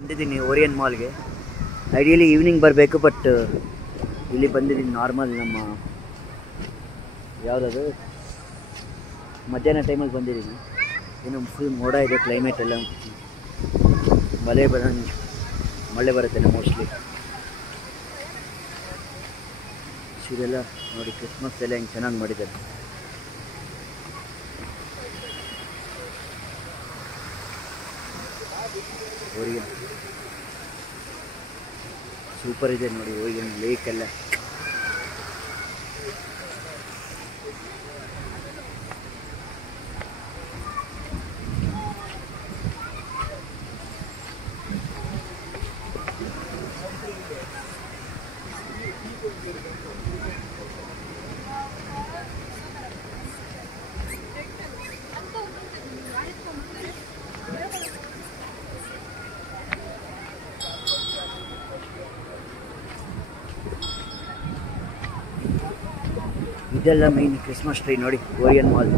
ಬಂದಿದ್ದೀನಿ Orion ಮಾಲ್ಗೆ. Ideally evening ಬರಬೇಕು, but ಇಲ್ಲಿ ಬಂದಿದ್ದೀನಿ ನಾರ್ಮಲ್ ನಮ್ಮ ಯಾವುದದು ಮಧ್ಯಾಹ್ನ ಟೈಮಲ್ಲಿ ಬಂದಿದ್ದೀನಿ. ಏನು ಫುಲ್ ಮೋಡ ಇದೆ, ಕ್ಲೈಮೇಟ್ ಎಲ್ಲ ಮಳೆ ಬರುತ್ತೆ ಮೋಸ್ಟ್ಲಿ. ಇದೆಲ್ಲ ನೋಡಿ ಕ್ರಿಸ್ಮಸ್ ಎಲ್ಲ ಹೆಂಗೆ ಚೆನ್ನಾಗಿ ಮಾಡಿದ್ದಾರೆ. ಓರಿಯನ್ ಸೂಪರ್ ಇದೆ ನೋಡಿ, ಓರಿಯನ್ ಲೇಕ್ ಎಲ್ಲ. ಇದೆಲ್ಲ ಮೈನ್ ಕ್ರಿಸ್ಮಸ್ ಟ್ರೀ ನೋಡಿ, ಓರಿಯನ್ ಮಾಲ್.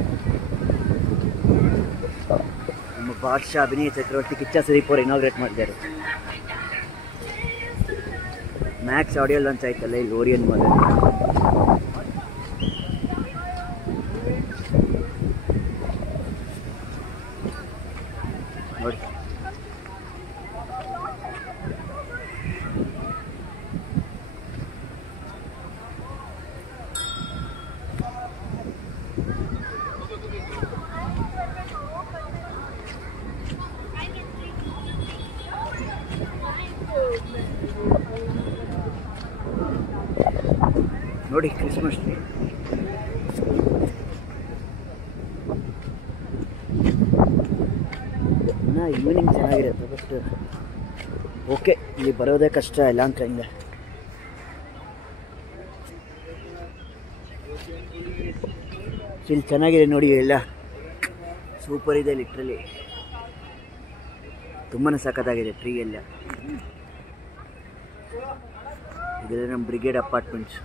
ನಮ್ಮ ಬಾದ್ಶಾ ಅಭಿನಯ ಚಕ್ರವರ್ತಿ ಕಿಚ್ಚ ಸುದೀಪ್ ಅವರು ಇನಾಗ್ರೇಟ್ ಮಾಡಿದ್ದಾರೆ. ಮ್ಯಾಕ್ಸ್ ಆಡಿಯೋ ಲಾಂಚ್ ಆಯ್ತಲ್ಲ ಇಲ್ಲಿ ಓರಿಯನ್ ಮಾಲ್ ನೋಡಿ. ನೋಡಿ ಕ್ರಿಸ್ಮಸ್ ಟ್ರೀ. ಇನ್ನೂ ಈವ್ನಿಂಗ್ ಚೆನ್ನಾಗಿರುತ್ತೆ, ಬಟ್ ಓಕೆ ಇಲ್ಲಿ ಬರೋದೇ ಕಷ್ಟ ಇಲ್ಲ ಅಂತ ಹಿಂಗೆ. ಇಲ್ಲಿ ಚೆನ್ನಾಗಿದೆ ನೋಡಿ, ಎಲ್ಲ ಸೂಪರ್ ಇದೆ ಲಿಟ್ರಲಿ. ತುಂಬಾ ಸಖತ್ತಾಗಿದೆ ಟ್ರೀ ಎಲ್ಲ. ಇದೆಲ್ಲ ನಮ್ಮ ಬ್ರಿಗೇಡ್ ಅಪಾರ್ಟ್ಮೆಂಟ್ಸ್,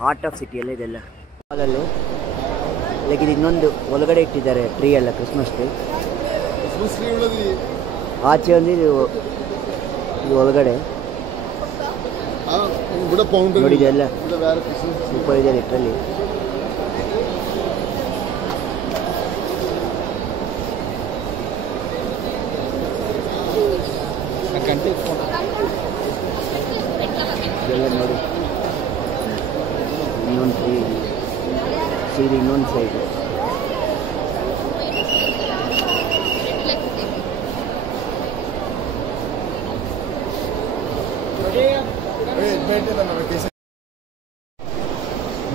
ಹಾರ್ಟ್ ಆಫ್ ಸಿಟಿಯಲ್ಲ ಇದೆಲ್ಲ. ಹಾಲಲ್ಲಿ ಲೈಕ್ ಇದು ಇನ್ನೊಂದು ಒಳಗಡೆ ಇಟ್ಟಿದ್ದಾರೆ ಟ್ರೀ ಎಲ್ಲ, ಕ್ರಿಸ್ಮಸ್ ಟ್ರೀ. ಆಚೆ ಒಂದು ಇದು ಒಳಗಡೆ ನೋಡಿ, ಇದೆಲ್ಲ ಸೂಪರ್ ಇದೆ ಲಿಟ್ರಲಿ. ಇದೆಲ್ಲ ನೋಡಿ ಇನ್ನೊಂದು ಟ್ರೀ, ಸೀರೆ ಇನ್ನೊಂದು ಸೈಡ್.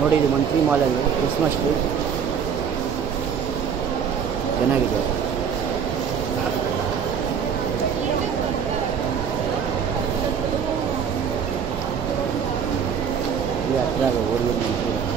ನೋಡಿ ಇದು ಮಂತ್ರಿ ಮಾಲಲ್ಲಿ ಕ್ರಿಸ್ಮಸ್ ಟ್ರೀ ಚೆನ್ನಾಗಿದೆ. ಹತ್ರ ಓರಿಯನ್ ಮಂತ್ರಿ.